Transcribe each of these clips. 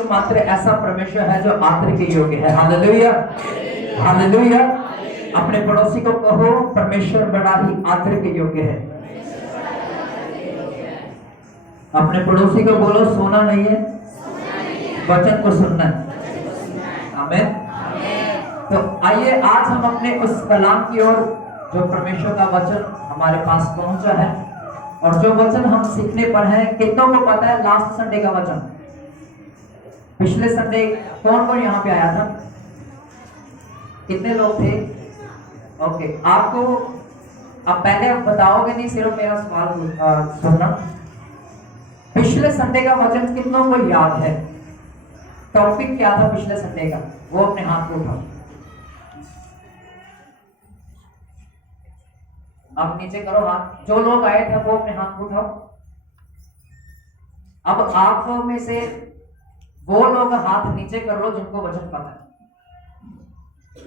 एकमात्र ऐसा परमेश्वर है जो आदर के योग्य है। Hallelujah, hallelujah. अपने पड़ोसी को कहो, परमेश्वर बड़ा ही आदर के योग्य है। अपने पड़ोसी को बोलो, सोना नहीं है, वचन को सुनना है। आमीन। तो आइए आज हम अपने उस कलाम की ओर, जो परमेश्वर का वचन हमारे पास पहुंचा है और जो वचन हम सीखने पर हैं। कितनों को पता है लास्ट संडे का वचन? पिछले संडे कौन कौन यहाँ पे आया था? कितने लोग थे? ओके, आपको अब पहले आप बताओगे नहीं, सिर्फ मेरा सवाल सुनना। पिछले संडे का वचन कितनों को याद है? टॉपिक क्या था पिछले संडे का? वो अपने हाथ को उठाओ। आप नीचे करो हाथ। जो लोग आए थे वो अपने हाथ को उठाओ। अब आप में से वो लोग हाथ नीचे कर लो जिनको वचन पता है।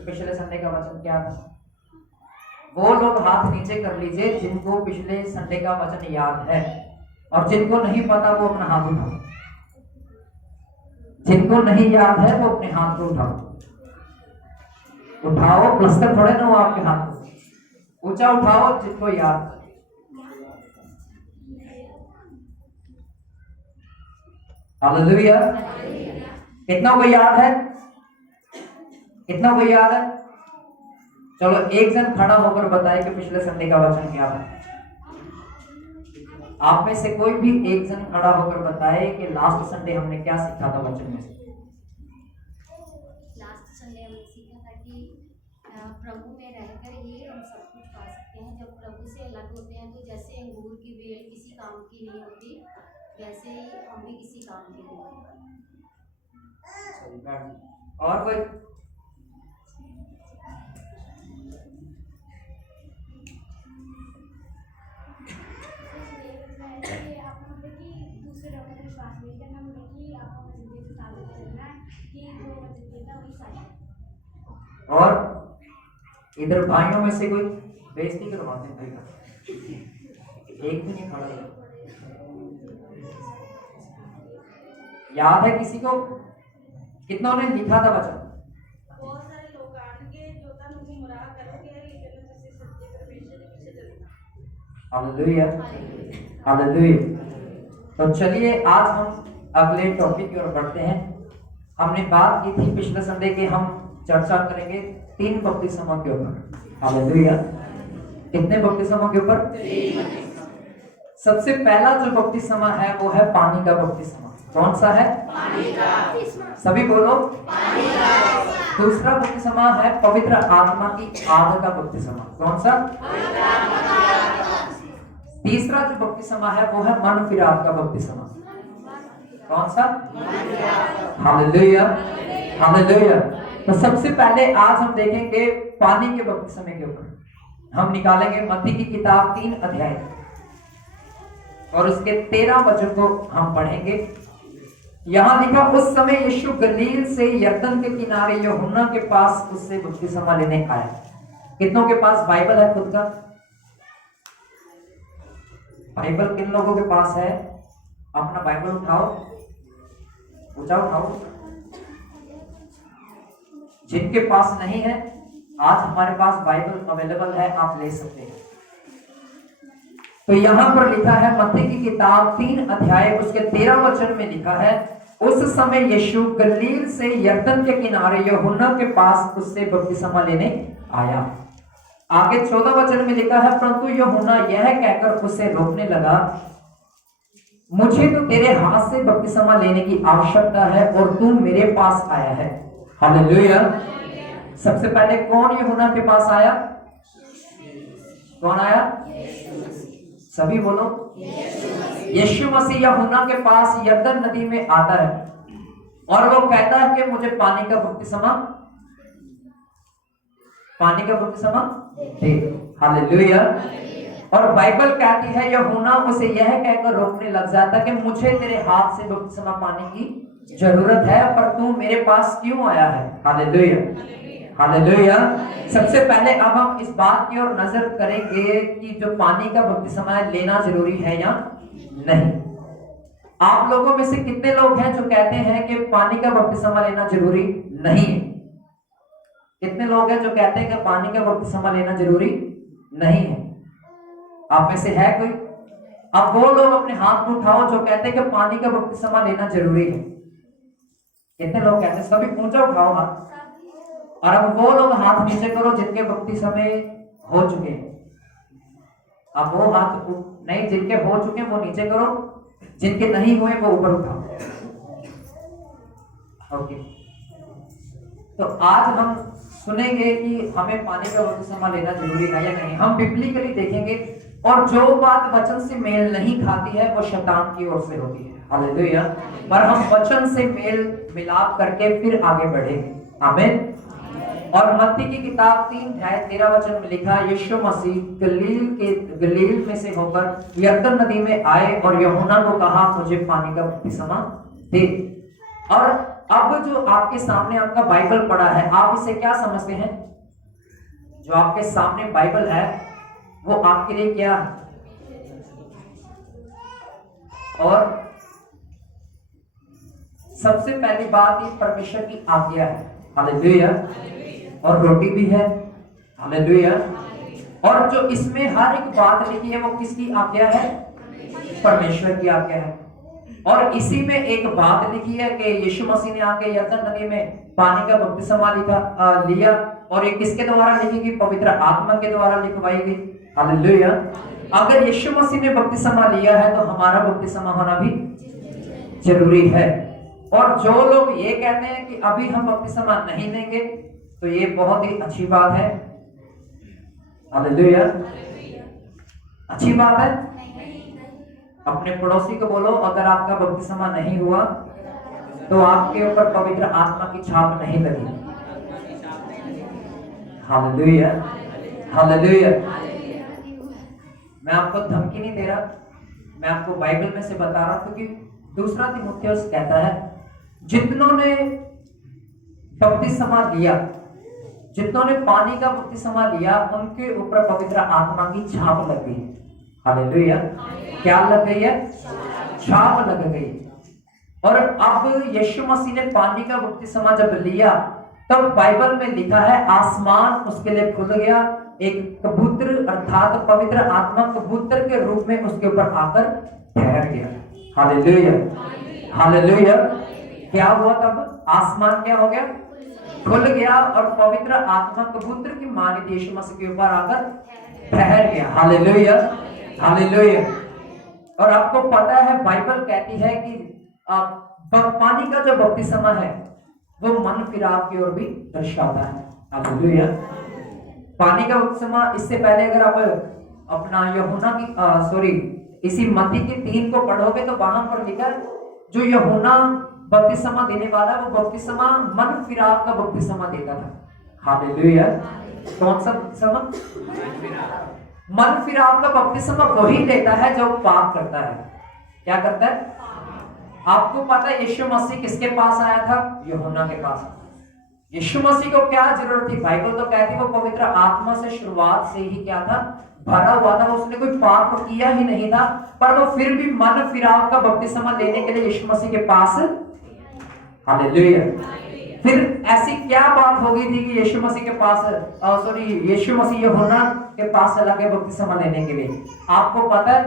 पिछले संडे का वचन क्या था? वो लोग हाथ नीचे कर लीजिए जिनको पिछले संडे का वचन याद है, और जिनको नहीं पता वो अपना हाथ उठाओ। जिनको नहीं याद है वो अपने हाथ को उठाओ। उठाओ, प्लस्तर थोड़े ना हो आपके हाथ को, ऊंचा उठाओ जिनको याद। हालेलुया। कितना को याद है? कितना को याद है? चलो एक जन खड़ा होकर बताए कि पिछले संडे का वचन क्या था। आप में से कोई भी एक जन खड़ा होकर बताए कि लास्ट संडे हमने क्या सीखा था वचन में से। लास्ट संडे हमने सीखा था कि प्रभु में रहकर ही हम सब कुछ पा सकते हैं। जब प्रभु से अलग होते हैं तो जैसे अंगूर की बेल किसी काम की नहीं होती, वैसे ही हम भी किसी काम के नहीं होते। और कोई? और इधर भाइयों में से कोई? बेइज्जती करवाते हैं भाई का, एक भी नहीं खड़ा। याद है किसी को? कितनों ने लिखा था वचन? बहुत सारे लोग आएंगे जो तुम गुमराह करोगे, लेकिन जिससे सच्चे परमेश्वर के पीछे चलना। Hallelujah, hallelujah. तो चलिए आज हम अगले टॉपिक की ओर बढ़ते हैं। हमने बात की थी पिछले संडे के, हम चर्चा करेंगे 3 बपतिस्मों के ऊपर। हालेलुया। कितने बपतिस्मों के ऊपर? 3। सबसे पहला जो बपतिस्मा है वो है पानी का बपतिस्मा। कौन सा है? पानी का। सभी बोलो, पानी का। दूसरा बपतिस्मा है पवित्र आत्मा की आग का बपतिस्मा। कौन सा? पवित्र आत्मा का। तीसरा जो बपतिस्मा है वो है मन फिराव का बपतिस्मा। कौन सा? Hallelujah, hallelujah. तो सबसे पहले आज हम देखेंगे पानी के बपतिस्मे के ऊपर। हम निकालेंगे मत्ती की किताब 3 अध्याय और उसके 13 वचन को हम पढ़ेंगे। यहां लिखा, उस समय यीशु गलील से यरदन के किनारे यूहन्ना के पास उससे बपतिस्मा लेने आया। कितनों के पास बाइबल है खुद का? बाइबल किन लोगों के पास है? अपना बाइबल उठाओ, ऊंचा उठाओ। जिनके पास नहीं है, आज हमारे पास बाइबल अवेलेबल है, आप ले सकते हैं। तो यहां पर लिखा है मत्ती की किताब 3 अध्याय उसके 13 वचन में लिखा है, उस समय यीशु गलील से यरदन के किनारे यूहन्ना के पास उससे बपतिस्मा लेने आया। आगे 14 वचन में लिखा है, परंतु यूहन्ना यह कहकर उसे रोकने लगा, मुझे तो तेरे हाथ से बपतिस्मा लेने की आवश्यकता है और तू मेरे पास आया है। हालेलुया। सबसे पहले कौन यूहन्ना के पास आया? कौन आया? सभी बोलो, यीशु मसीह यूहन्ना के पास यरदन नदी में आता है और वो कहता है कि मुझे पानी का बपतिस्मा दे। हालेलुया। और बाइबल कहती है यूहन्ना उसे यह कहकर रोकने लग जाता कि मुझे तेरे हाथ से बपतिस्मा पाने की जरूरत है, पर तू मेरे पास क्यों आया है? Hallelujah, hallelujah. सबसे पहले अब हम इस बात की ओर नजर करेंगे कि जो पानी का बपतिस्मा है लेना जरूरी है या नहीं। आप लोगों में से कितने लोग हैं जो कहते हैं कि पानी का बपतिस्मा लेना जरूरी नहीं है? कितने लोग हैं जो कहते हैं कि पानी का बपतिस्मा लेना जरूरी नहीं है? आप में से है कोई? अब वो लोग अपने हाथ में उठाओ जो कहते हैं कि पानी का बपतिस्मा लेना जरूरी है। कितने लोग कहते हैं? सभी ऊंचा उठाओ हाथ। और अब वो लोग हाथ नीचे करो जिनके बपतिस्मे हो चुके हैं। अब वो हाथ नहीं, जिनके हो चुके हैं वो नीचे करो, जिनके नहीं हुए वो ऊपर उठाओ। ओके, तो आज हम सुनेंगे कि हमें पानी का बपतिस्मा लेना जरूरी है या नहीं। हम बिब्लिकली देखेंगे, और जो बात वचन से मेल नहीं खाती है वो शैतान की ओर से होती है। हालेलुया। पर हम वचन से मेल मिलाप करके फिर आगे बढ़ेंगे। आमीन। और मत्ती की किताब 3:13 में लिखा, यीशु मसीह गलील में से होकर यरदन नदी में आए और यूहन्ना को कहा, मुझे पानी का बपतिस्मा दे। और अब जो आपके सामने आपका बाइबल पड़ा है, आप इसे क्या समझते हैं? जो आपके सामने बाइबल है वो आपके लिए क्या है? और सबसे पहली बात ये परमेश्वर की आज्ञा है। हालेलुया। और रोटी भी है। हालेलुया। और जो इसमें हर एक बात लिखी है वो किसकी आज्ञा है? परमेश्वर की आज्ञा है। और इसी में एक बात लिखी है कि यीशु मसीह ने आके यरदन नदी में पानी का बपतिस्मा लिया, और ये किसके द्वारा लिखी गई? पवित्र आत्मा के द्वारा लिखवाई गई। हालेलुया। अगर यीशु मसीह ने बपतिस्मा लिया है तो हमारा बपतिस्मा होना भी जरूरी है। और जो लोग ये कहते हैं कि अभी हम बपतिस्मा नहीं लेंगे, तो ये बहुत ही अच्छी बात है। हालेलुया। अच्छी बात है। अपने पड़ोसी को बोलो, अगर आपका बपतिस्मा नहीं हुआ तो आपके ऊपर पवित्र आत्मा की छाप नहीं लगी। हालेलुया। हालेलुया। मैं आपको धमकी नहीं दे रहा, मैं आपको बाइबल में से बता रहा हूं, क्योंकि दूसरा तीमुथियुस कहता है, जितनों ने बपतिस्मा लिया, जितनों ने पानी का बपतिस्मा लिया, उनके ऊपर पवित्र आत्मा की छाप लग गई। हालेलुया। क्या लग गई है? छाप लग गई। और अब यीशु मसीह ने पानी का बपतिस्मा जब लिया, तब बाइबल में लिखा है आसमान उसके लिए खुल गया, एक कबूतर अर्थात पवित्र आत्मा कबूतर के रूप में उसके ऊपर आकर ठहर गया। हालेलुया। हालेलुया। क्या हुआ? तब आसमान क्या हो गया? खुल गया, और पवित्र आत्मा कबूतर की मानित यीशु मसीह के ऊपर आकर ठहर गया। हालेलुया। हालेलुया। और आपको पता है बाइबल कहती है कि पानी का जो बपतिस्मा है वो मन फिराव की ओर भी दर्शाता है। हालेलुया। पानी का बपतिस्मा, इससे पहले अगर आप अपना यूहन्ना की इसी मत्ती के 3 को पढ़ोगे तो वहां पर लिखा है, जो यूहन्ना बपतिस्मा देने वाला वो बपतिस्मा मन फिराव का बपतिस्मा देता था। हालेलुया। कौन सा बपतिस्मा? मन फिराव का बपतिस्मा वही लेता है जो पाप करता है। क्या करता है? आपको पता है यीशु मसीह किसके पास आया था? यूहन्ना के पास। यीशु मसीह को क्या जरूरत थी? बाइबल तो कहती है वो पवित्र आत्मा से शुरुआत से ही क्या था? भरा हुआ था। उसने कोई पाप किया ही नहीं था, पर वो फिर भी मन फिराव का बपतिस्मा लेने के लिए यीशु मसीह के पास। हालेलुया। फिर ऐसी क्या बात हो गई थी कि यीशु मसीह के पास यीशु मसीह यूहन्ना के पास चला गया बपतिस्मा लेने के लिए? आपको पता है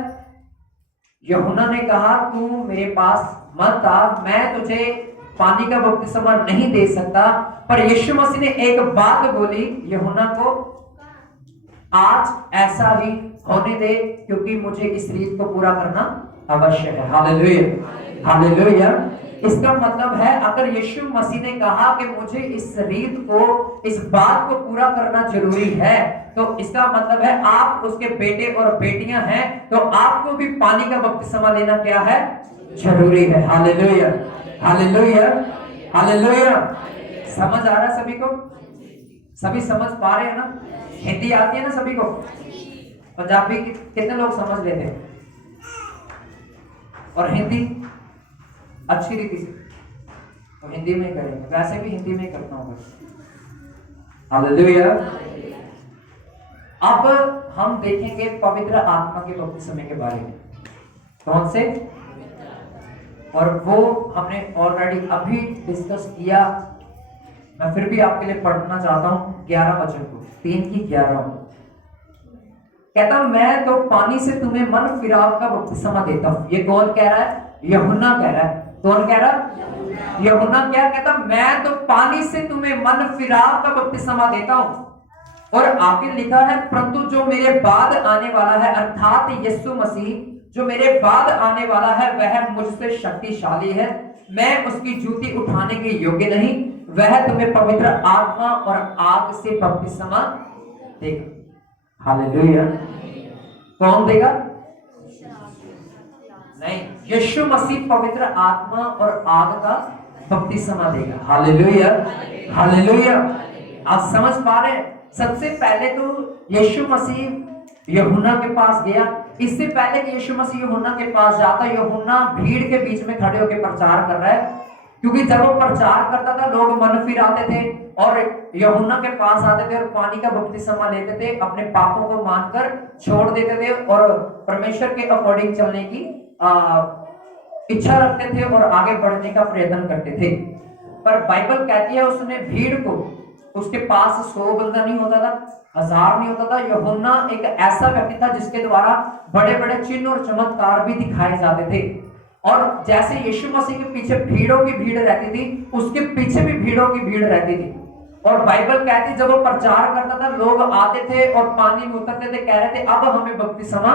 यूहन्ना ने कहा, तू मेरे पास मत आ, मैं तुझे पानी का बपतिस्मा नहीं दे सकता। पर यीशु मसीह ने एक बात बोली यूहन्ना को, आज ऐसा ही होने दे, क्योंकि मुझे इस रीत को पूरा करना अवश्य है। हालेलुया। हालेलुया। इसका मतलब है अगर यीशु मसीह ने कहा कि मुझे इस रीत को, इस बात को पूरा करना जरूरी है, तो इसका मतलब है आप उसके बेटे और बेटियां हैं, तो आपको भी पानी का बपतिस्मा लेना क्या है? जरूरी है। हालेलुया। हालेलुया। हालेलुया। समझ आ रहा है सभी को? सभी समझ पा रहे हैं ना? हिंदी आती है ना सभी को? पंजाबी कितने लोग समझ लेते हैं? और हिंदी अच्छी रीति से तो हिंदी में करेंगे, वैसे भी हिंदी में करता हूं। हालेलुया। अब हम देखेंगे पवित्र आत्मा के बपतिस्मे के बारे में। कौन से? और वो हमने ऑलरेडी अभी डिस्कस किया। मैं फिर भी आपके लिए पढ़ना चाहता हूं 11 वचन को, 3:11। कहता मैं तो पानी से तुम्हें मन फिराव का बपतिस्मा देता हूं। ये कौन कह रहा है? यूहन्ना कह रहा है। कौन कह रहा है? यूहन्ना। क्या कहता? मैं तो पानी से तुम्हें मन फिराव का बपतिस्मा देता हूं। और आगे लिखा है परंतु जो मेरे बाद आने वाला है, अर्थात यीशु मसीह जो मेरे बाद आने वाला है, वह मुझसे शक्तिशाली है। मैं उसकी जूती उठाने के योग्य नहीं। वह तुम्हें पवित्र आत्मा और आग से बपतिस्मा देगा। हालेलुया। कौन देगा? नहीं, यीशु मसीह पवित्र आत्मा और आग का बपतिस्मा देगा। Hallelujah, hallelujah. आप समझ पा रहे हैं? सबसे पहले तो यीशु मसीह यूहन्ना के पास गया। इससे पहले कि यीशु मसीह यूहन्ना के पास जाता, यूहन्ना भीड़ के बीच में खड़े होकर प्रचार कर रहा है। क्योंकि जब वो प्रचार करता था लोग मन फिर आते थे और यूहन्ना के पास आते थे और पानी का बपतिस्मा लेते थे, अपने पापों को मानकर छोड़ देते थे और परमेश्वर के अकॉर्डिंग चलने की इच्छा रखते थे और आगे बढ़ने का प्रयत्न करते थे। पर बाइबल कहती है उसने भीड़ को, उसके पास 100 बंदा नहीं होता था, 1000 नहीं होता था। यूहन्ना एक ऐसा व्यक्ति था जिसके द्वारा बड़े बड़े चिन्ह और चमत्कार भी दिखाए जाते थे। और जैसे यीशु मसीह के पीछे भीड़ों की भीड़ रहती थी, उसके पीछे भी भीड़ों की भीड़ रहती थी। और बाइबल कहती जब वो प्रचार करता था लोग आते थे और पानी में उतरते थे, कह रहे थे अब हमें बपतिस्मा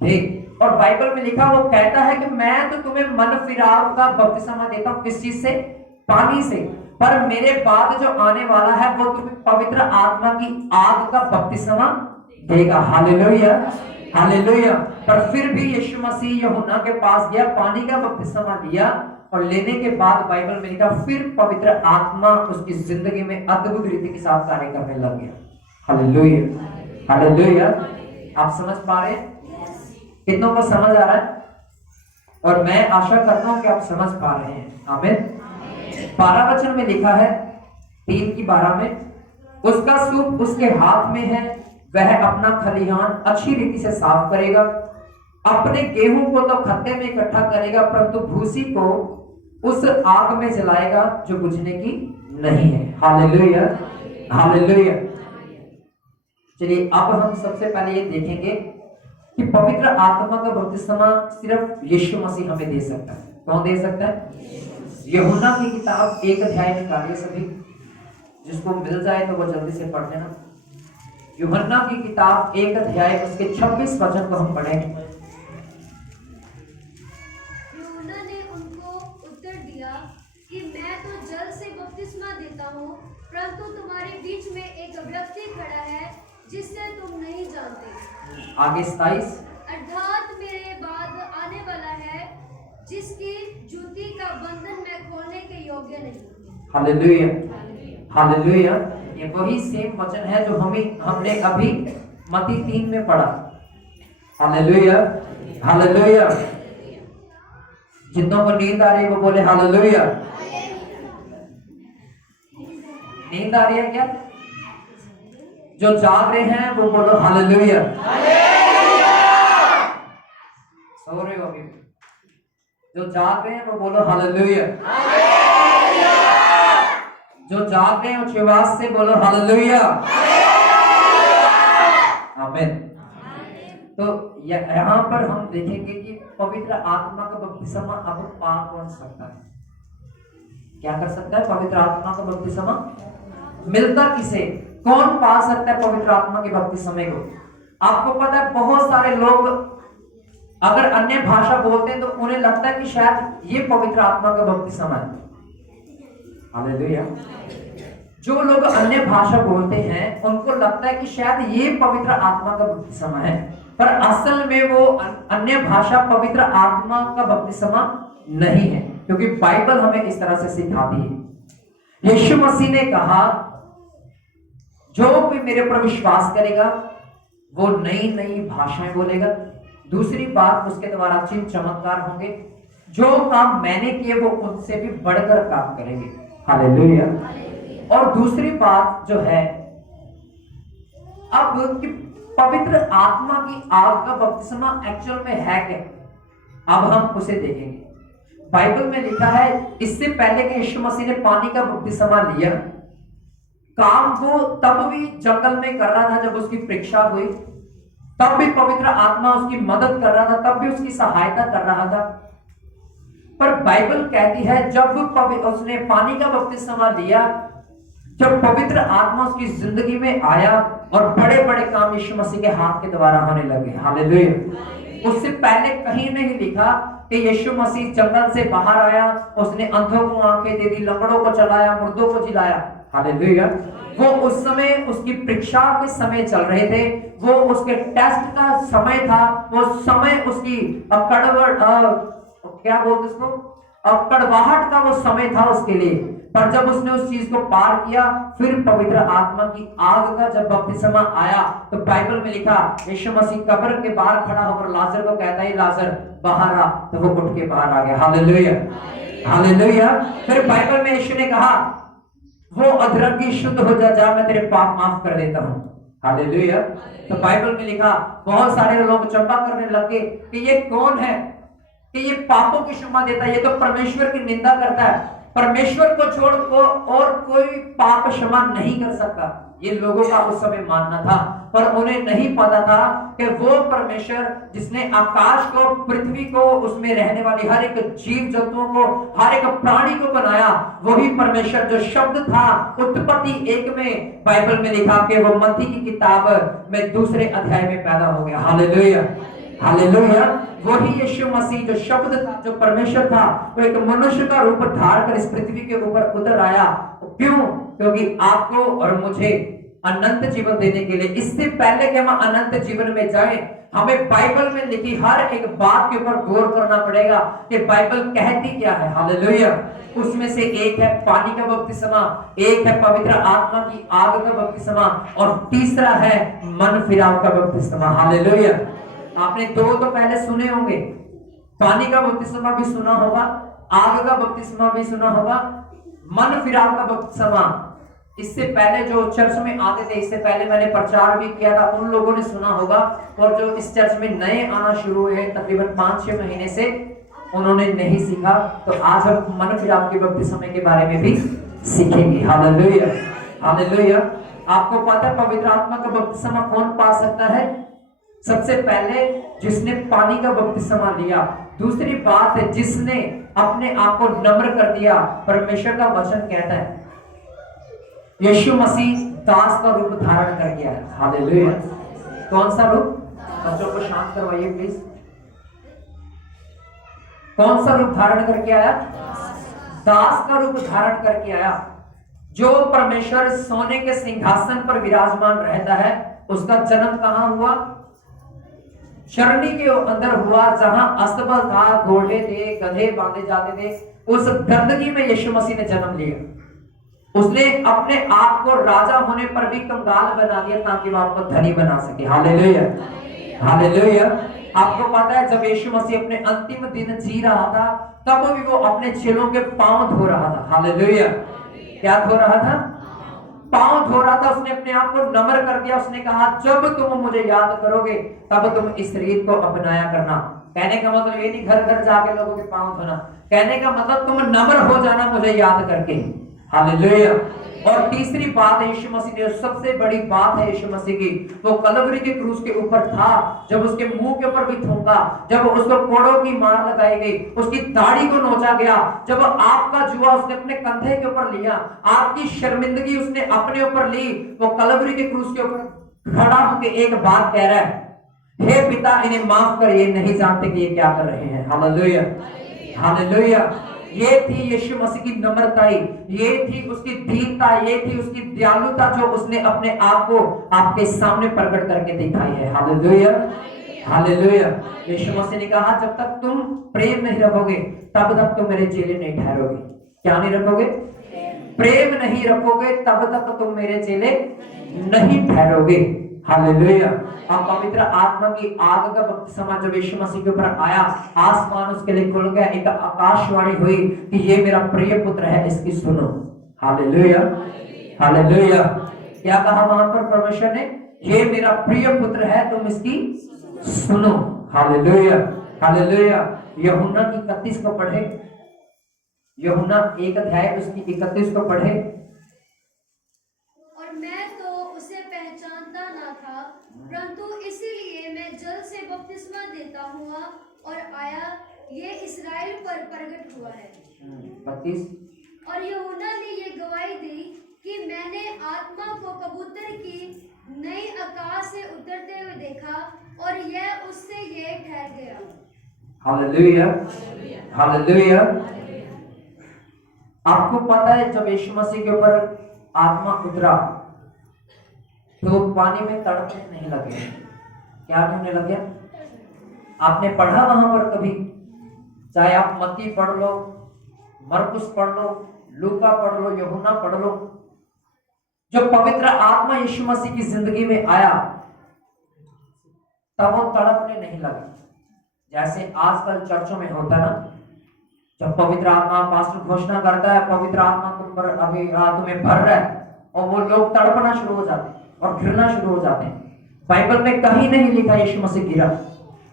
दे। और बाइबल में लिखा, वो कहता है कि मैं तो तुम्हें मन फिराव का बपतिस्मा देता हूं। किस चीज से? पानी से। पर मेरे बाद जो आने वाला है वो तुम्हें पवित्र आत्मा की आग का बपतिस्मा देगा। Hallelujah, hallelujah. पर फिर भी यीशु मसीह यूहन्ना के पास गया, पानी का बपतिस्मा लिया और लेने के बाद बाइबल में लिखा फिर पवित्र आत्मा उसकी जिंदगी में अद्भुत रीति के साथ कार्य करने लग गया। Hallelujah, hallelujah. आप समझ पा रहे हैं? कितनों को समझ आ रहा है? और मैं आशा करता हूं कि आप समझ पा रहे हैं। आमीन। 12 वचन में लिखा है 3:12 में, उसका सूप उसके हाथ में है, वह अपना खलिहान अच्छी रीति से साफ करेगा। अपने गेहूं को तो खत्ते में इकट्ठा करेगा, परंतु भूसी को उस आग में जलाएगा जो बुझने की नहीं है। Hallelujah, hallelujah. चलिए अब हम सबसे पहले ये देखेंगे कि पवित्र आत्मा का बपतिस्मा सिर्फ यीशु मसीह हमें दे सकता है। कौन दे सकता है? यूहन्ना की किताब 1 अध्याय निकालिए सभी, जिसको मिल जाए तो वो जल्दी से पढ़ लेना। यूहन्ना की किताब 1 अध्याय उसके 26 वचन को हम पढ़ेंगे। यूहन्ना ने उनको उत्तर दिया कि मैं तो जल से बपतिस्मा देता हूँ, परंतु तुम्हारे बीच में एक व्यक्ति खड़ा है जिससे तुम नहीं जानते। आगे 27, अर्थात मेरे बाद आने वाला है जिसकी जूती का बंधन मैं खोलने के योग्य नहीं। Hallelujah, hallelujah. ये वही सेम वचन है जो हमने अभी मत्ती 3 में पढ़ा। Hallelujah, hallelujah. जितनों को नींद आ रही है वो बोले हालेलुया। नींद आ रही है क्या? जो जाग रहे हैं वो बोलो हालेलुया। सो रहे हो अभी? जो जाग रहे हैं वो बोलो हालेलुया। जो जाग रहे हैं उच्च आवाज से बोलो हालेलुया। आमीन। तो यहाँ पर हम देखेंगे कि पवित्र आत्मा का बपतिस्मा अब पा कौन सकता है? क्या कर सकता है? पवित्र आत्मा का बपतिस्मा मिलता किसे? कौन पा सकता है पवित्र आत्मा के बपतिस्मे को? आपको पता है बहुत सारे लोग अगर अन्य भाषा बोलते हैं तो उन्हें लगता है कि शायद ये पवित्र आत्मा का बपतिस्मा है। हालेलुया। जो लोग अन्य भाषा बोलते हैं उनको लगता है कि शायद ये पवित्र आत्मा का बपतिस्मा है, पर असल में वो अन्य भाषा पवित्र आत्मा का बपतिस्मा नहीं है, क्योंकि बाइबल हमें इस तरह से सिखाती है। यीशु मसीह ने कहा जो कोई मेरे पर विश्वास करेगा वो नई नई भाषाएं बोलेगा। दूसरी बात, उसके द्वारा चिन्ह चमत्कार होंगे। जो काम मैंने किए वो उनसे भी बढ़कर काम करेंगे। हालेलुया। और दूसरी बात जो है अब कि पवित्र आत्मा की आग का बपतिस्मा एक्चुअल में है क्या, अब हम उसे देखेंगे। बाइबल में लिखा है इससे पहले कि यीशु मसीह ने पानी का बपतिस्मा लिया, काम वो तब भी जंगल में कर रहा था जब उसकी परीक्षा हुई, तब भी पवित्र आत्मा उसकी मदद कर रहा था, तब भी उसकी सहायता कर रहा था। पर बाइबल कहती है जब उसने पानी का बपतिस्मा लिया, जब पवित्र आत्मा उसकी जिंदगी में आया और बड़े बड़े काम यीशु मसीह के हाथ के द्वारा होने लगे। हालेलुया। उससे पहले कहीं नहीं लिखा कि यीशु मसीह जंगल से बाहर आया, उसने अंधों को आंखें दे दी, लंगड़ों को चलाया, मुर्दों को जिलाया। हालेलुया। वो उस समय उसकी परीक्षा के समय चल रहे थे, वो उसके टेस्ट का समय था, वो समय उसकी क्या बोलते उसको, कड़वाहट का वो समय था उसके लिए। पर जब उसने उस चीज को पार किया, फिर पवित्र आत्मा की आग का जब बपतिस्मा आया, तो बाइबल में लिखा यीशु मसीह कब्र के बाहर खड़ा होकर लाजर को कहता है लाजर बाहर आ, तो वो उठ के बाहर आ गया। Hallelujah, hallelujah. फिर बाइबल में यीशु ने कहा वो अधरंगी शुद्ध हो जा, मैं तेरे पाप माफ कर देता हूं। हालेलुया। तो बाइबल में लिखा बहुत सारे लोग चंबा करने लगे कि ये कौन है कि ये पापों की क्षमा देता है, ये तो परमेश्वर की निंदा करता है, परमेश्वर को छोड़ को और कोई पाप क्षमा नहीं कर सकता। ये लोगों का उस समय मानना था, पर उन्हें नहीं पता था कि वो परमेश्वर जिसने आकाश को, पृथ्वी को, उसमें रहने वाली हर एक जीव जंतुओं को, हर एक प्राणी को बनाया, वही परमेश्वर जो शब्द था उत्पत्ति 1 में बाइबल में लिखा कि वो मत्ती की किताब में 2 अध्याय में पैदा हो गया। Hallelujah, hallelujah. वही यीशु मसीह जो शब्द था, जो परमेश्वर था, वो एक मनुष्य का रूप धारण कर इस पृथ्वी के ऊपर उतर आया। क्यों? क्योंकि आपको और मुझे अनंत जीवन देने के लिए। इससे पहले कि हम अनंत जीवन में जाएं, हमें बाइबल में लिखी हर एक बात के ऊपर गौर करना पड़ेगा कि बाइबल कहती क्या है। हालेलुया। उसमें से एक है पानी का बपतिस्मा, एक है पवित्र आत्मा की आग का बपतिस्मा, और तीसरा है मन फिराव का बपतिस्मा। हालेलुया। आपने 2 तो पहले सुने होंगे, पानी का बपतिस्मा भी सुना होगा, आग का बपतिस्मा भी सुना होगा, मन फिराव का बपतिस्मा। इससे पहले जो चर्च में आते थे, इससे पहले मैंने प्रचार भी किया था, उन लोगों ने सुना होगा। और जो इस चर्च में नए आना शुरू हुए तकरीबन 5-6 महीने से, उन्होंने नहीं सीखा, तो आज हम मन फिराव के बपतिस्मे के बारे में भी सीखेंगे। Hallelujah, hallelujah. आपको पता है पवित्र आत्मा का बपतिस्मा कौन पा सकता है? सबसे पहले जिसने पानी का बपतिस्मा लिया। दूसरी बात है जिसने अपने आप को नम्र कर दिया। परमेश्वर का वचन कहता है यीशु मसीह दास का रूप धारण कर गया है। हालेलुया। कौन सा रूप? बच्चों को शांत करवाइए प्लीज। कौन सा रूप धारण करके आया? दास का रूप धारण करके आया। जो परमेश्वर सोने के सिंहासन पर विराजमान रहता है, उसका जन्म कहां हुआ? शरणी के अंदर हुआ, जहां अस्तबल था, घोड़े थे, गधे बांधे जाते थे, उस गंदगी में यीशु मसीह ने जन्म लिया। उसने अपने आप को राजा होने पर भी कंगाल बना दिया ताकि वो आपको धनी बना सके। Hallelujah, hallelujah. आपको पता है जब यीशु मसीह अपने अंतिम दिन जी रहा था, तब भी वो अपने चेलों के पांव धो रहा था। हालेलुया। क्या धो रहा था? पांव धो रहा था। उसने अपने आप को नम्र कर दिया। उसने कहा जब तुम मुझे याद करोगे तब तुम इस रीत को अपनाया करना। कहने का मतलब ये नहीं घर घर जाके लोगों के पांव धोना, कहने का मतलब तुम नम्र हो जाना मुझे याद करके। हालेलुया। और तीसरी बात है यीशु मसीह ने, सबसे बड़ी बात है यीशु मसीह की, वो कलवरी के क्रूस के ऊपर था, जब उसके मुंह के ऊपर भी थूका, जब उसको कोड़ों की मार लगाई गई, उसकी दाढ़ी को नोचा गया, जब आपका जुआ उसने अपने कंधे के ऊपर लिया, आपकी शर्मिंदगी उसने अपने ऊपर ली, वो कलवरी के क्रूस के ऊपर खड़ा होकर एक बात कह रहा है, हे पिता इन्हें माफ कर, ये नहीं जानते कि ये क्या कर रहे हैं। Hallelujah, hallelujah. ये थी यीशु मसीह की नम्रता, ये थी उसकी दीनता, ये थी उसकी दयालुता जो उसने अपने आप को आपके सामने प्रकट करके दिखाई है। Hallelujah, hallelujah. यीशु मसीह ने कहा जब तक तुम प्रेम नहीं रखोगे तब तक तुम मेरे चेले नहीं ठहरोगे। क्या नहीं रखोगे? प्रेम नहीं रखोगे तब तक तुम मेरे चेले नहीं ठहरोगे। हालेलुया। अब पवित्र आत्मा की आग का बपतिस्मा जब यीशु मसीह के ऊपर आया, आसमान उसके लिए खुल गया, एक आकाशवाणी हुई कि ये मेरा प्रिय पुत्र है, इसकी सुनो। Hallelujah, hallelujah. क्या कहा वहां पर परमेश्वर ने? ये मेरा प्रिय पुत्र है, तुम इसकी सुनो। Hallelujah, hallelujah. यूहन्ना की 31 को पढ़े, यूहन्ना 1 अध्याय उसकी 31 को पढ़े। और मैं तो उसे पहचानता ना था, परंतु इसीलिए मैं जल से बपतिस्मा देता हुआ और आया, ये इस्राएल पर प्रकट हुआ है। 32। और यूहन्ना ने ये गवाही दी कि मैंने आत्मा को कबूतर की नई आकाश से उतरते हुए देखा, और यह उससे ये ठहर गया। Hallelujah, hallelujah. आपको पता है जब यीशु मसीह के ऊपर आत्मा उतरा तो पानी में तड़पने नहीं लगे। क्या नहीं होने लगे? आपने पढ़ा वहां पर कभी? चाहे आप मत्ती पढ़ लो, मरकुस पढ़ लो, लूका पढ़ लो, यूहन्ना पढ़ लो, जब पवित्र आत्मा यीशु मसीह की जिंदगी में आया तब वो तड़पने नहीं लगे। जैसे आजकल चर्चों में होता है ना, जब पवित्र आत्मा, पास्टर घोषणा करता है पवित्र आत्मा तुम पर अभी तुम्हें भर रहा है, और वो लोग तड़पना शुरू हो जाते हैं और घिरना शुरू हो जाते हैं। बाइबल में कहीं नहीं लिखा यीशु मसीह गिरा।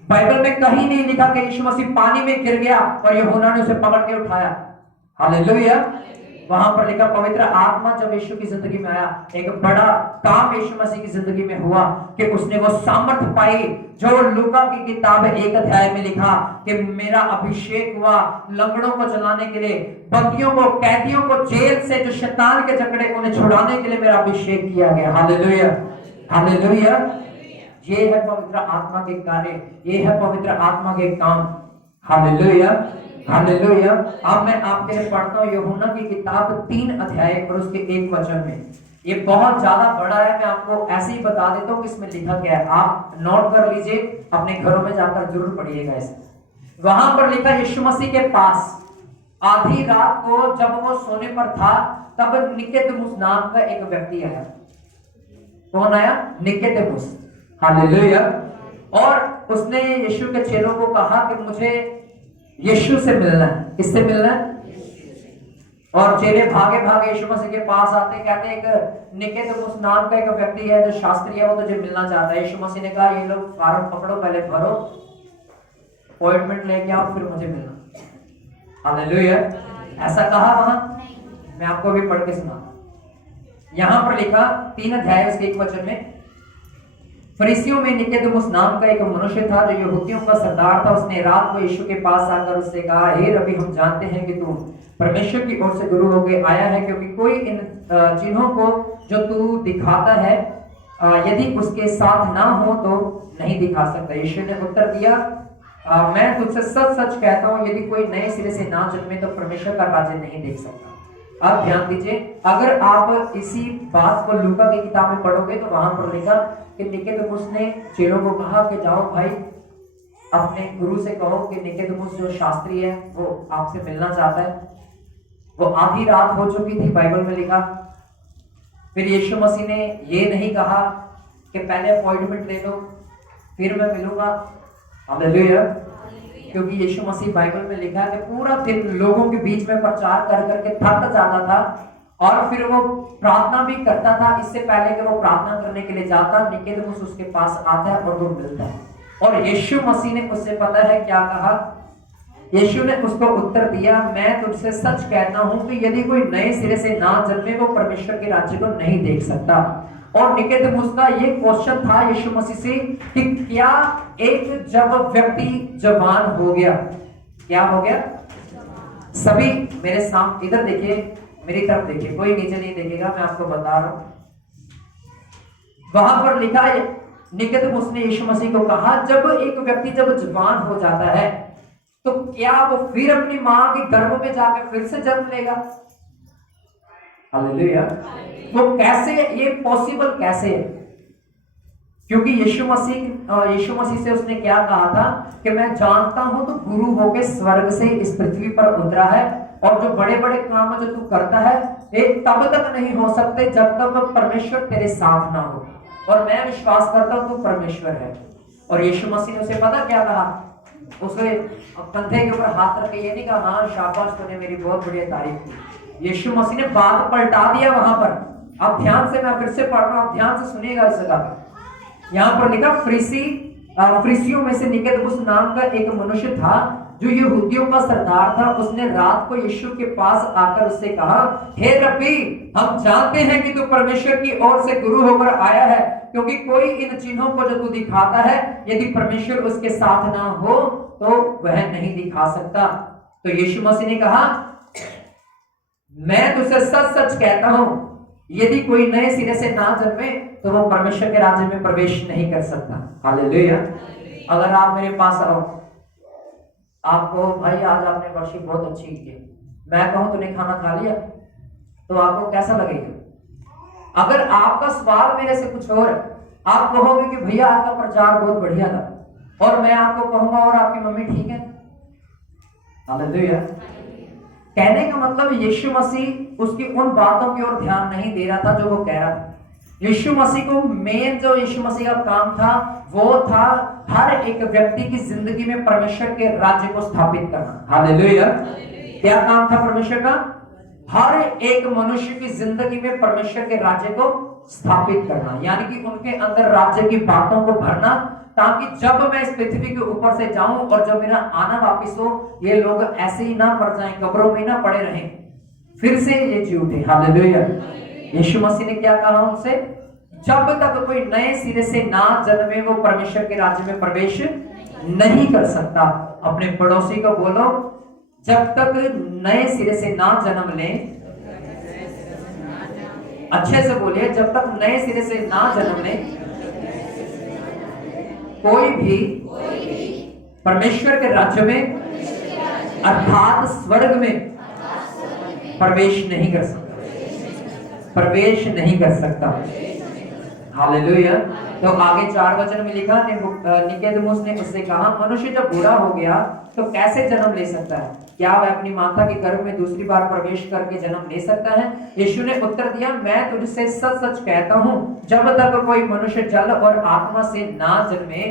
बाइबल में कहीं नहीं लिखा कि यीशु मसीह पानी में गिर गया और यूहन्ना ने उसे पकड़ के उठाया। हालेलुया। वहां पर लिखा पवित्र आत्मा जब यीशु की जिंदगी में आया, एक बड़ा काम यीशु मसीह की जिंदगी में हुआ कि उसने वो सामर्थ पाई जो लूका की किताब 1 अध्याय में लिखा कि मेरा अभिषेक हुआ लंगड़ों को चलाने के लिए, बंदियों को, कैदियों को जेल से, जो शैतान के जकड़े उन्हें छुड़ाने के लिए मेरा अभिषेक किया गया। Hallelujah, hallelujah. ये है पवित्र आत्मा के कार्य, ये है पवित्र आत्मा के काम। Hallelujah, hallelujah. अब मैं आपके लिए पढ़ता हूँ यूहन्ना की किताब 3 अध्याय और उसके 1 वचन में। ये बहुत ज्यादा बड़ा है, मैं आपको ऐसे ही बता देता हूँ कि इसमें लिखा क्या है। आप नोट कर लीजिए, अपने घरों में जाकर जरूर पढ़िएगा इसे। वहां पर लिखा यीशु मसीह के पास आधी रात को जब वो सोने पर था तब निकोदेमुस नाम का एक व्यक्ति आया। कौन आया? निकोदेमुस। हालेलुया। और उसने यीशु के चेलों को कहा कि मुझे यीशु से मिलना है। किससे मिलना है? और चेले भागे भागे यीशु मसीह के पास आते, कहते एक निकोदेमुस नाम का एक व्यक्ति है जो शास्त्री है, वो तुझे मिलना चाहता है। यीशु मसीह ने कहा ये लोग फॉर्म पकड़ो, पहले भरो, अपॉइंटमेंट लेके आओ, फिर मुझे मिलना। हालेलुया। ऐसा कहा वहां? मैं आपको भी पढ़ के सुना। यहां पर लिखा 3 अध्याय उसके 1 वचन में, फरीसियों में निकोदेमुस नाम का एक मनुष्य था जो यहूदियों का सरदार था। उसने रात को यीशु के पास आकर उससे कहा, हे रबी, हम जानते हैं कि तू परमेश्वर की ओर से गुरु होकर आया है, क्योंकि कोई इन चिन्हों को जो तू दिखाता है यदि उसके साथ ना हो तो नहीं दिखा सकता। यीशु ने उत्तर दिया, मैं तुझसे सच सच कहता हूँ, यदि कोई नए सिरे से ना जन्मे तो परमेश्वर का राज्य नहीं देख सकता। अब ध्यान दीजिए, अगर आप इसी बात को लूका की किताब में पढ़ोगे तो वहां पर लिखा कि निकोदेमुस ने चेलों को कहा कि जाओ भाई, अपने गुरु से कहो कि निकोदेमुस जो शास्त्री है वो आपसे मिलना चाहता है। वो आधी रात हो चुकी थी, बाइबल में लिखा। फिर यीशु मसीह ने ये नहीं कहा कि पहले अपॉइंटमेंट ले लो फिर मैं मिलूंगा। हालेलुया। क्योंकि यीशु मसीह बाइबल में लिखा है कि पूरा दिन लोगों के बीच में प्रचार कर करके थक जाता था और फिर वो प्रार्थना भी करता था। इससे पहले कि वो प्रार्थना करने के लिए जाता, निकोदेमुस उसके पास आता है और वो मिलता है। और यीशु मसीह ने उससे पता है क्या कहा? यीशु ने उसको उत्तर दिया, मैं तुझसे सच कहता हूं कि यदि कोई नए सिरे से ना जन्मे वो परमेश्वर के राज्य को नहीं देख सकता। और निकोदेमुस का ये क्वेश्चन था यीशु मसीह से कि क्या एक जब व्यक्ति जवान हो गया, क्या हो गया? सभी मेरे सामने इधर देखिए, मेरी तरफ देखिए, कोई नीचे नहीं देखेगा, मैं आपको बता रहा हूं। वहां पर लिखा है निकोदेमुस ने यीशु मसीह को कहा, जब एक व्यक्ति जब जवान हो जाता है तो क्या वो फिर अपनी मां के गर्भ में जाकर फिर से जन्म लेगा? हालेलुया। वो कैसे, ये पॉसिबल कैसे है? क्योंकि यीशु मसीह से उसने क्या कहा था कि मैं जानता हूं तो गुरु होके स्वर्ग से इस पृथ्वी पर उतरा है और जो बड़े बड़े काम जो तू करता है ये तब तक नहीं हो सकते जब तक परमेश्वर तेरे साथ ना हो। और मैं विश्वास करता हूं तू परमेश्वर है। और यीशु मसीह ने उसे पता क्या कहा? उसे कंधे के ऊपर हाथ रख के ये नहीं कहा, हाँ शाबाश तूने मेरी बहुत बढ़िया तारीफ की। यीशु मसीह ने बात पलटा दिया वहां पर। अब ध्यान से, मैं फिर से पढ़ रहा हूं, ध्यान से सुनिएगा इस जगह पे। यहां पर लिखा फरीसियों में से निकोदेमुस नाम का एक मनुष्य था जो यहूदियों का सरदार था, उसने रात को यीशु के पास आकर उससे कहा, हे रब्बी, हम जानते हैं कि तू परमेश्वर की ओर से गुरु होकर आया है, क्योंकि कोई इन चिन्हों को जो तू दिखाता है, यदि परमेश्वर उसके साथ ना हो तो वह नहीं दिखा सकता। तो यीशु मसीह ने कहा, मैं तुझसे सच सच कहता हूं, यदि कोई नए सिरे से ना जन्मे तो वो परमेश्वर के राज्य में प्रवेश नहीं कर सकता। हालेलुया। अगर आप मेरे पास आओ, आपको भाई आज आपने वर्शिप बहुत अच्छी की, मैं कहूं तूने खाना खा लिया, तो आपको कैसा लगेगा? अगर आपका सवाल मेरे से कुछ और, आप कहोगे कि भैया आपका प्रचार बहुत बढ़िया था, और मैं आपको कहूंगा और आपकी मम्मी ठीक है। हालेलुया। कहने का मतलब यीशु मसीह उसकी उन बातों की ओर ध्यान नहीं दे रहा था जो वो कह रहा था। यीशु मसीह को मेन जो यीशु मसीह का काम था वो था हर एक व्यक्ति की जिंदगी में परमेश्वर के राज्य को स्थापित करना। हालेलुया। क्या काम था परमेश्वर का? हर एक मनुष्य की जिंदगी में परमेश्वर के राज्य को स्थापित करना, यानी कि उनके अंदर राज्य की बातों को भरना, ताकि जब मैं इस पृथ्वी के ऊपर से जाऊं और जब मेरा आना वापिस हो, ये लोग ऐसे ही ना मर जाएं, कब्रों में ना पड़े रहें, फिर से ये जी उठे। हालेलुया। यीशु मसीह ने क्या कहा उनसे? जब तक कोई नए सिरे से ना जन्मे वो परमेश्वर के राज्य में प्रवेश नहीं कर सकता। अपने पड़ोसी को बोलो, जब तक नए सिरे से ना जन्म ले, अच्छे से बोलिए, जब तक नए सिरे से ना जन्म ले कोई भी परमेश्वर के राज्य में अर्थात स्वर्ग में प्रवेश नहीं कर सकता, प्रवेश नहीं कर सकता। हालेलुया। तो आगे 4 वचन में लिखा, निकोदेमुस ने उससे कहा, मनुष्य जब बूढ़ा हो गया तो कैसे जन्म ले सकता है? क्या वह अपनी माता के गर्भ में दूसरी बार प्रवेश करके जन्म ले सकता है? यीशु ने उत्तर दिया, मैं तुझसे सच सच कहता हूं, जब तक कोई मनुष्य जल और आत्मा से ना जन्मे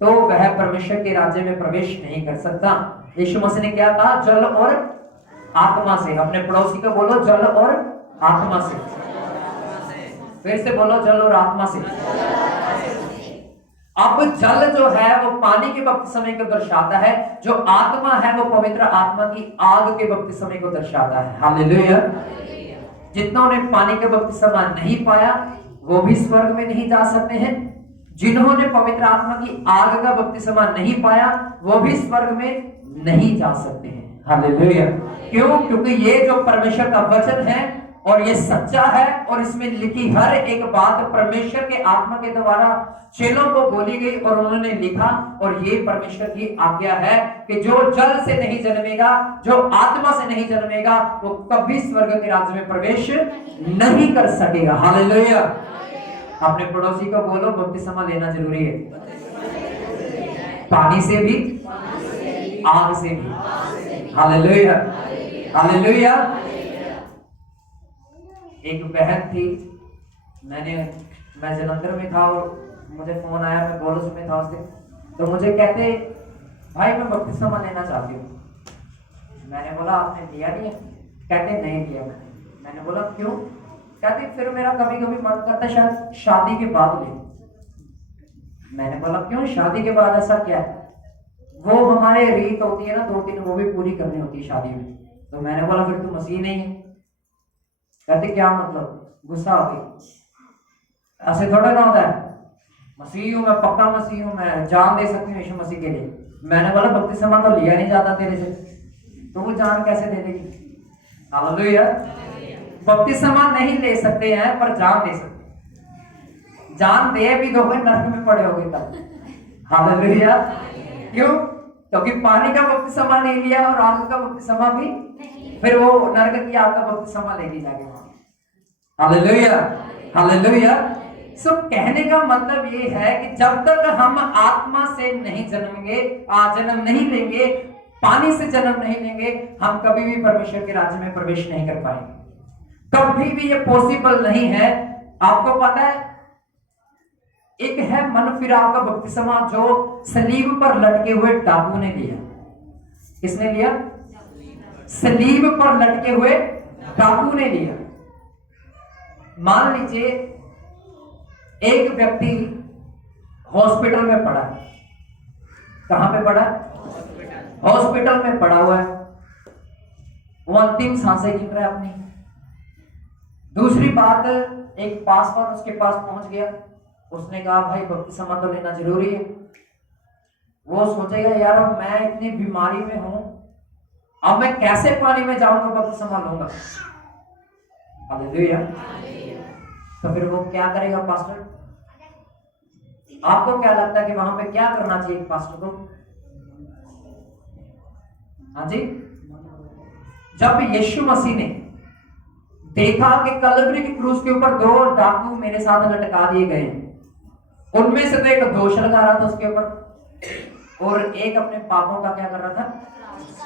तो वह परमेश्वर के राज्य में प्रवेश नहीं कर सकता। यीशु मसीह ने क्या कहा? जल और आत्मा से। अपने पड़ोसी को बोलो, जल और आत्मा से। फिर से बोलो, जल और आत्मा से। अब जल जो है वो पानी के बपतिस्मे को दर्शाता है, जो आत्मा है वो पवित्र आत्मा की आग के बपतिस्मे को दर्शाता है। हालेलुया। जितनों ने पानी का बपतिस्मा नहीं पाया वो भी स्वर्ग में नहीं जा सकते हैं, जिन्होंने पवित्र आत्मा की आग का बपतिस्मा नहीं पाया वो भी स्वर्ग में नहीं जा सकते हैं। हालेलुया। क्यों? क्योंकि ये जो परमेश्वर का वचन है और ये सच्चा है, और इसमें लिखी हर एक बात परमेश्वर के आत्मा के द्वारा चेलों को बोली गई और उन्होंने लिखा, और ये परमेश्वर की आज्ञा है कि जो जल से नहीं जन्मेगा, जो आत्मा से नहीं जन्मेगा, वो कभी स्वर्ग के राज्य में प्रवेश नहीं कर सकेगा। हालेलुया। अपने पड़ोसी को बोलो, बपतिस्मा लेना जरूरी है, पानी से भी, आग से भी। हालेलुया। हालेलुया। एक बहन थी, मैं जलंधर में था और मुझे फोन आया, मैं गोलस में था उस दिन, तो मुझे कहते, भाई मैं बपतिस्मा लेना चाहती हूँ। मैंने बोला आपने लिया नहीं है? कहते नहीं लिया मैंने बोला क्यों? कहते फिर मेरा कभी कभी मन करता है शायद शादी के बाद ले। मैंने बोला क्यों, शादी के बाद ऐसा क्या है? वो हमारे रीत होती है ना 2-3, वो भी पूरी करनी होती है शादी में। तो मैंने बोला फिर तू मसीह नहीं है। कहते क्या मतलब? गुस्सा हो गई, ऐसे थोड़ा ना होता है, मसीह हूं मैं, पक्का मसीह हूं मैं, जान दे सकती हूँ यीशु मसीह के लिए। मैंने बोला बपतिस्मा तो लिया नहीं जाता तेरे से, तो वो जान कैसे दे देगी? हालेलुया। बपतिस्मा नहीं ले सकते हैं पर जान दे सकते। जान दे भी दोगे नरक में पड़े होगे तब। हालेलुया। क्यों? क्योंकि पानी का बपतिस्मा नहीं लिया और आग का बपतिस्मा भी, फिर वो नरक की आग का बपतिस्मा लेके जाके। हालेलुया। हालेलुया। सो कहने का मतलब ये है कि जब तक हम आत्मा से नहीं जन्मेंगे, जन्म नहीं लेंगे, पानी से जन्म नहीं लेंगे, हम कभी भी परमेश्वर के राज्य में प्रवेश नहीं कर पाएंगे। कभी भी ये पॉसिबल नहीं है। आपको पता है, एक है मन फिराव का बपतिस्मा जो सलीब पर लटके हुए डाकू ने लिया। किसने लिया? सलीब पर लटके हुए डाकू ने लिया। मान लीजिए एक व्यक्ति हॉस्पिटल में पड़ा। कहां पे पड़ा? हॉस्पिटल में पड़ा हुआ है, वो अंतिम सांसें गिन रहा है अपनी। दूसरी बात, एक पासवान उसके पास पहुंच गया, उसने कहा भाई बपतिस्मा तो लेना जरूरी है। वो सोचेगा यार अब मैं इतनी बीमारी में हूं, अब मैं कैसे पानी में जाऊंगा बपतिस्मा लूंगा। हालेलुया। तो फिर वो क्या करेगा पास्टर? आपको क्या लगता है कि वहां पे क्या करना चाहिए पास्टर को? हाँ जी, जब यीशु मसीह ने देखा कि कलवरी की क्रूस के ऊपर 2 डाकू मेरे साथ लटका दिए गए, उनमें से तो एक दोष लगा रहा था उसके ऊपर, और एक अपने पापों का क्या कर रहा था?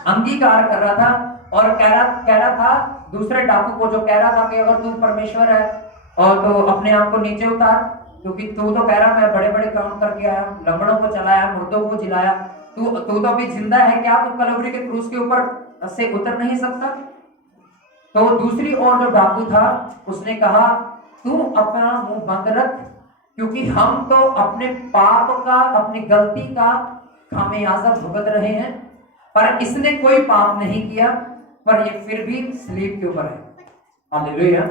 अंगीकार कर रहा था। और कह रहा था दूसरे डाकू को, जो कह रहा था कि अगर तू परमेश्वर है और तो अपने आप को नीचे उतार, क्योंकि तू तो कह रहा मैं बड़े बड़े काम करके आया, लंगड़ों को चलाया, मुर्दों को जिलाया, तू तो अभी जिंदा है, क्या तू कलवरी के क्रूस के ऊपर से उतर नहीं सकता? तो दूसरी ओर जो डाकू था उसने कहा तू अपना मुंह बंद रख, क्योंकि हम तो अपने पाप का, अपनी गलती का खामियाजा भुगत रहे हैं, पर इसने कोई पाप नहीं किया, पर ये फिर भी सलीब के ऊपर है। हालेलुया।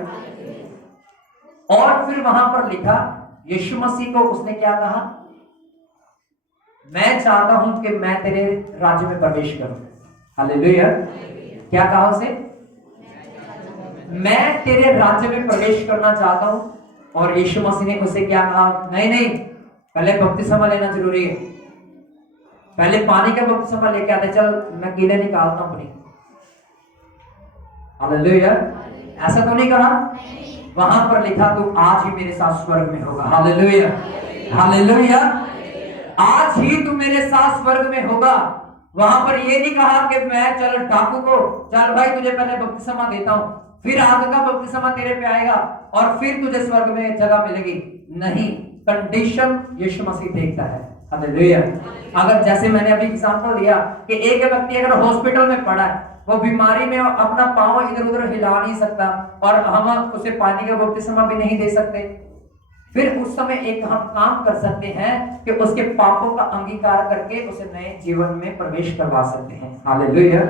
और फिर वहां पर लिखा, यीशु मसीह को उसने क्या कहा? मैं चाहता हूं कि मैं तेरे राज्य में प्रवेश करूं। हालेलुया। क्या कहा उसे? मैं तेरे राज्य में प्रवेश करना चाहता हूं। और यीशु मसीह ने उसे क्या कहा? नहीं नहीं, पहले बपतिस्मा लेना जरूरी है, पहले पानी का बपतिस्मा लेके आते, चल मैं कीड़े निकालता हूं अपनी। हालेलुया। ऐसा तो नहीं कहा, वहां पर लिखा तू आज ही मेरे साथ स्वर्ग में होगा। हालेलुया। हालेलुया। आज ही तू मेरे साथ स्वर्ग में होगा। वहां पर ये नहीं कहा कि मैं चल डाकू को, चल भाई तुझे पहले बपतिस्मा देता हूं, फिर आग का बपतिस्मा तेरे पे आएगा और फिर तुझे स्वर्ग में जगह मिलेगी। नहीं, कंडीशन यीशु मसीह देखता है। हालेलुया। अगर जैसे मैंने अभी एग्जांपल दिया कि एक व्यक्ति अगर हॉस्पिटल में पड़ा है, वो बीमारी में अपना पांव इधर उधर हिला नहीं सकता, और हम उसे पानी का बपतिस्मा भी नहीं दे सकते, फिर उस समय एक हम काम कर सकते हैं कि उसके पापों का अंगीकार करके उसे नए जीवन में प्रवेश करवा सकते हैं। हालेलुया।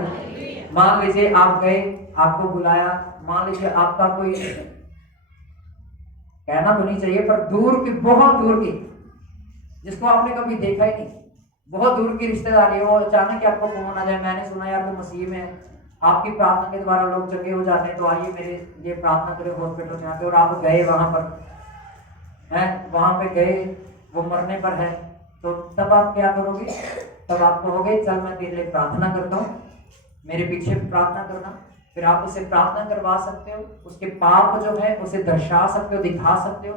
मान लीजिए आप गए, आपको बुलाया, मान लीजिए आपका कोई, कहना तो नहीं चाहिए, पर दूर की, बहुत दूर की, जिसको आपने कभी देखा ही नहीं, बहुत दूर की रिश्तेदारी हो, अचानक आपको फोन आ जाए, मैंने सुना यार तो मसीह में, आपकी प्रार्थना के द्वारा लोग जगे हो जाते हैं, तो आइए मेरे लिए प्रार्थना करें हॉस्पिटल में आके। और आप गए वहां पर हैं, वहां पे गए, वो मरने पर है, तो तब आप क्या करोगे? तब आप कहोगे चल मैं तेरे लिए प्रार्थना करता हूँ, मेरे पीछे प्रार्थना करना। फिर आप उसे प्रार्थना करवा सकते हो, उसके पाप जो है उसे दर्शा सकते हो, दिखा सकते हो,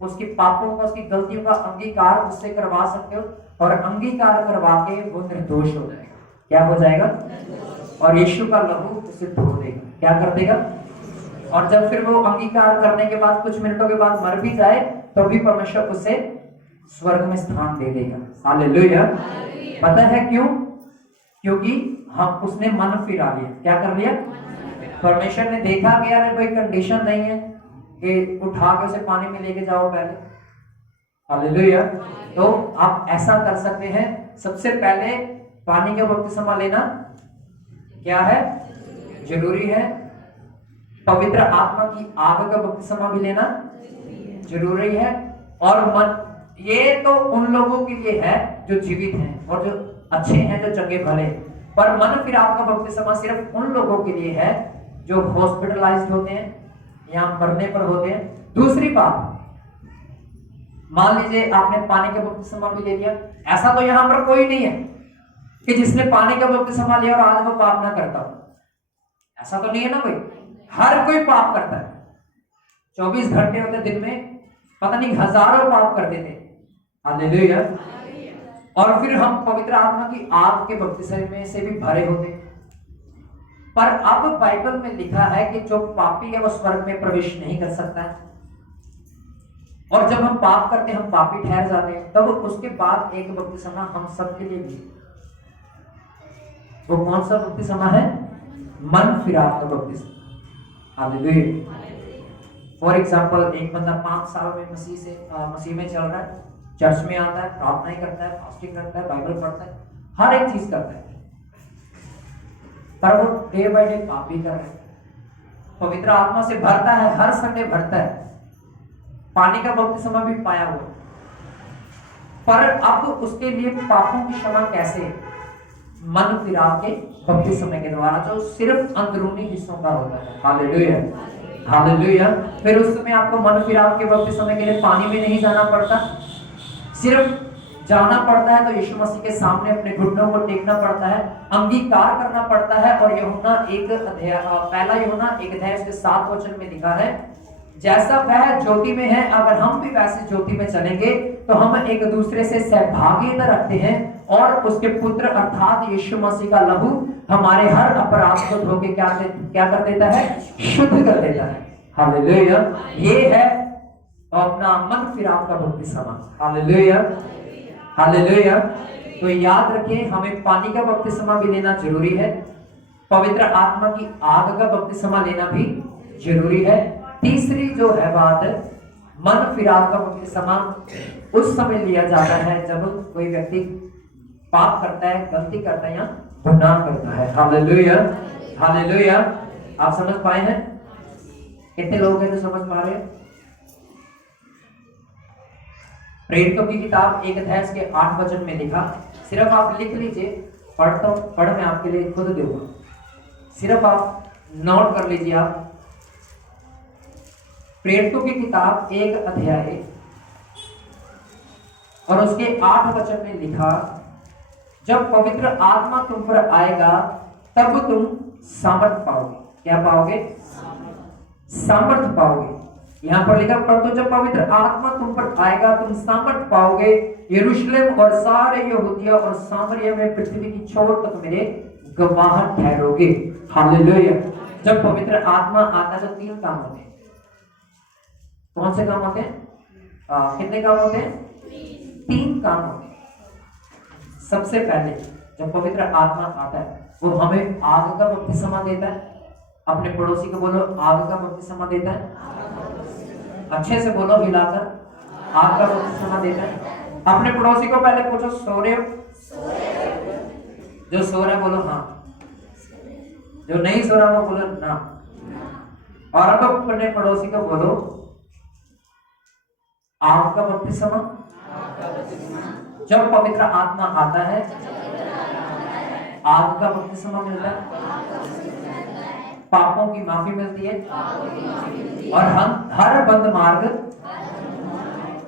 उसके पापों का, उसकी गलतियों का अंगीकार उससे करवा सकते हो, और अंगीकार करवा के वो निर्दोष हो जाएगा। क्या हो जाएगा? और यीशु का लहू उसे धो देगा। क्या कर देगा? और जब फिर वो अंगीकार करने के बाद कुछ मिनटों के बाद मर भी जाए, तो भी परमेश्वर उसे स्वर्ग में स्थान दे देगा। हालेलुया। पता है क्यों? क्योंकि हम उसने मन फिरा लिया। क्या कर लिया? परमेश्वर ने देखा कि यार कोई कंडीशन नहीं है कि उठा के उसे पानी में लेके जाओ पहले। हालेलुया। तो आप ऐसा कर सकते हैं, सबसे पहले पानी का बपतिस्मा लेना क्या है? जरूरी है। पवित्र आत्मा की आग का बपतिस्मा भी लेना जरूरी है। और मन, ये तो उन लोगों के लिए है जो जीवित हैं और जो अच्छे हैं, जो चंगे भले, पर मन फिर आपका बपतिस्मा सिर्फ उन लोगों के लिए है जो हॉस्पिटलाइज्ड होते हैं या मरने पर होते हैं। दूसरी बात, मान लीजिए आपने पानी का बपतिस्मा भी ले लिया, ऐसा तो यहां पर कोई नहीं है कि जिसने पानी का बपतिस्मा लिया और आज वो पाप ना करता हो। ऐसा तो नहीं है ना कोई, हर कोई पाप करता है। 24 घंटे होते दिन में, पता नहीं हजारों पाप करते थे। हालेलुया। और फिर हम पवित्र आत्मा की आग के बपतिस्मे में से भी भरे होते। पर अब बाइबल में लिखा है कि जो पापी है वो स्वर्ग में प्रवेश नहीं कर सकता है। और जब हम पाप करते हैं, हम पापी ठहर जाते हैं, तब उसके बाद एक बपतिस्मा हम सबके लिए भी। वो कौन सा बपतिस्मा है? मन फिराव का बपतिस्मा। हालेलुया। फॉर एग्जाम्पल, एक बंदा 5 साल में मसीह में चल रहा है, चर्च में आता है, प्रार्थना करता है, फास्टिंग करता है, बाइबल पढ़ता है, हर एक चीज करता है, पर वो डे बाय डे पाप भी कर रहे हैं। पवित्र आत्मा से भरता है, हर संडे भरता है, पानी का बपतिस्मा भी पाया हुआ, पर अब उसके लिए पापों की क्षमा कैसे? मन फिराव के बपतिस्मे के द्वारा, जो सिर्फ अंदरूनी हिस्सों का होता है। Hallelujah, hallelujah. फिर उस समय आपको मन फिराव के बपतिस्मे के लिए पानी में नहीं जाना पड़ता, सिर्फ जाना पड़ता है तो यीशु मसीह के सामने अपने घुटनों को टेकना पड़ता है, अंगीकार करना पड़ता है। और यूहन्ना पहला यूहन्ना 1 उसके 7 वचन में लिखा है, जैसा वह ज्योति में है, अगर हम भी वैसे ज्योति में चलेंगे तो हम एक दूसरे से सहभागिता रखते हैं, और उसके पुत्र अर्थात यीशु मसीह का लहू हमारे हर अपराध को धो के क्या कर देता है? शुद्ध कर देता है। हालेलुया। ये है अपना मन फिराव का बपतिस्मा। Hallelujah, hallelujah. तो याद रखें, हमें पानी का बपतिस्मा भी लेना जरूरी है, पवित्र आत्मा की आग का बपतिस्मा लेना भी जरूरी है। तीसरी जो है बात, मन फिराव का बपतिस्मा उस समय लिया जाता है जब कोई व्यक्ति पाप करता है, गलती करता है या गुनाह करता है। Hallelujah, hallelujah. आप समझ पाए हैं? कितने लोग हैं जो समझ पा रहे हैं? प्रेरितों की किताब 1 के 8 वचन में लिखा, सिर्फ आप लिख लीजिए, पढ़ मैं आपके लिए खुद दूंगा, सिर्फ आप नोट कर लीजिए। आप प्रेरितों की किताब 1 और उसके 8 वचन में लिखा, जब पवित्र आत्मा तुम पर आएगा तब तुम सामर्थ पाओगे। क्या पाओगे? सामर्थ पाओगे। यहां पर लिखा, परंतु जब पवित्र आत्मा तुम पर आएगा तुम सामर्थ पाओगे, यरूशलेम और सारे यहूदिया और सामरिया में पृथ्वी की छोर तक मेरे गवाह ठहरोगे। हालेलुया। जब पवित्र आत्मा आता है तो 3 काम होते हैं। कौन से काम होते हैं? कितने काम होते हैं? 3 काम होते हैं। सबसे पहले जब पवित्र आत्मा आता है वो हमें आग का बपतिस्मा देता है। अपने पड़ोसी को बोलो, आग का बपतिस्मा देता है। अच्छे से बोलो हिलाकर, आग का बपतिस्मा देता है। अपने पड़ोसी को पहले पूछो, सो रहे हो? जो सो रहा है बोलो हाँ, जो नहीं सो रहा वो बोलो ना। और अब अपने पड़ोसी को बोलो, आग का बपतिस्मा जब पवित्र आत्मा आता है आग का बपतिस्मा मिलता है, पापों की माफी मिलती है, और हम हर बंद मार्ग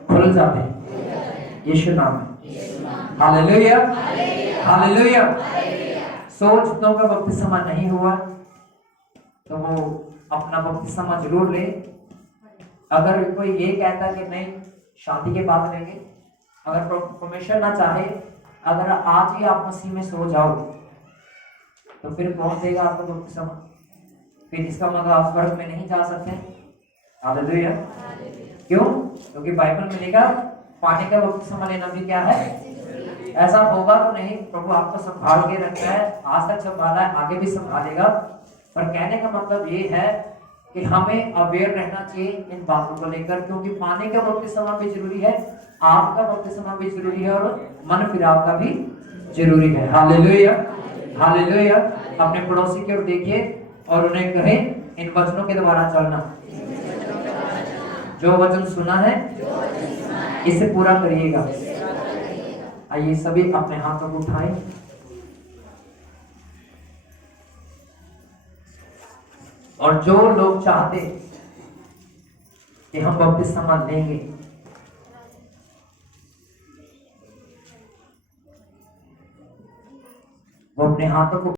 खुल जाते हैं यीशु नाम में। Hallelujah, hallelujah. जितनों का बपतिस्मा नहीं हुआ तो वो अपना बपतिस्मा जरूर ले। अगर कोई ये कहता कि नहीं शादी के बाद लेंगे, अगर परमेश्वर ना चाहे अगर आज ही आप मसीह में सो जाओ तो फिर कौन देगा आपको बपतिस्मा? फिर इसका मतलब आप स्वर्ग में नहीं जा सकते। हालेलुया। क्यों? क्योंकि बाइबल में लिखा पानी का बपतिस्मा लेना भी क्या है? ऐसा होगा तो नहीं, प्रभु आपको संभाल के रखता है, आज तक संभाला है, आगे भी संभालेगा। पर कहने का मतलब ये है कि हमें अवेयर रहना चाहिए इन बातों को लेकर, क्योंकि पानी का बपतिस्मा भी जरूरी है, आग का बपतिस्मा भी जरूरी है, और मन फिराव का भी जरूरी है। Hallelujah, hallelujah. अपने पड़ोसी की ओर देखिए और उन्हें कहें इन वचनों के द्वारा चलना। जो वचन सुना है इसे पूरा करिएगा। आइए सभी अपने हाथों को उठाएं। और जो लोग चाहते कि हम बपतिस्मा लेंगे, वो अपने हाथों को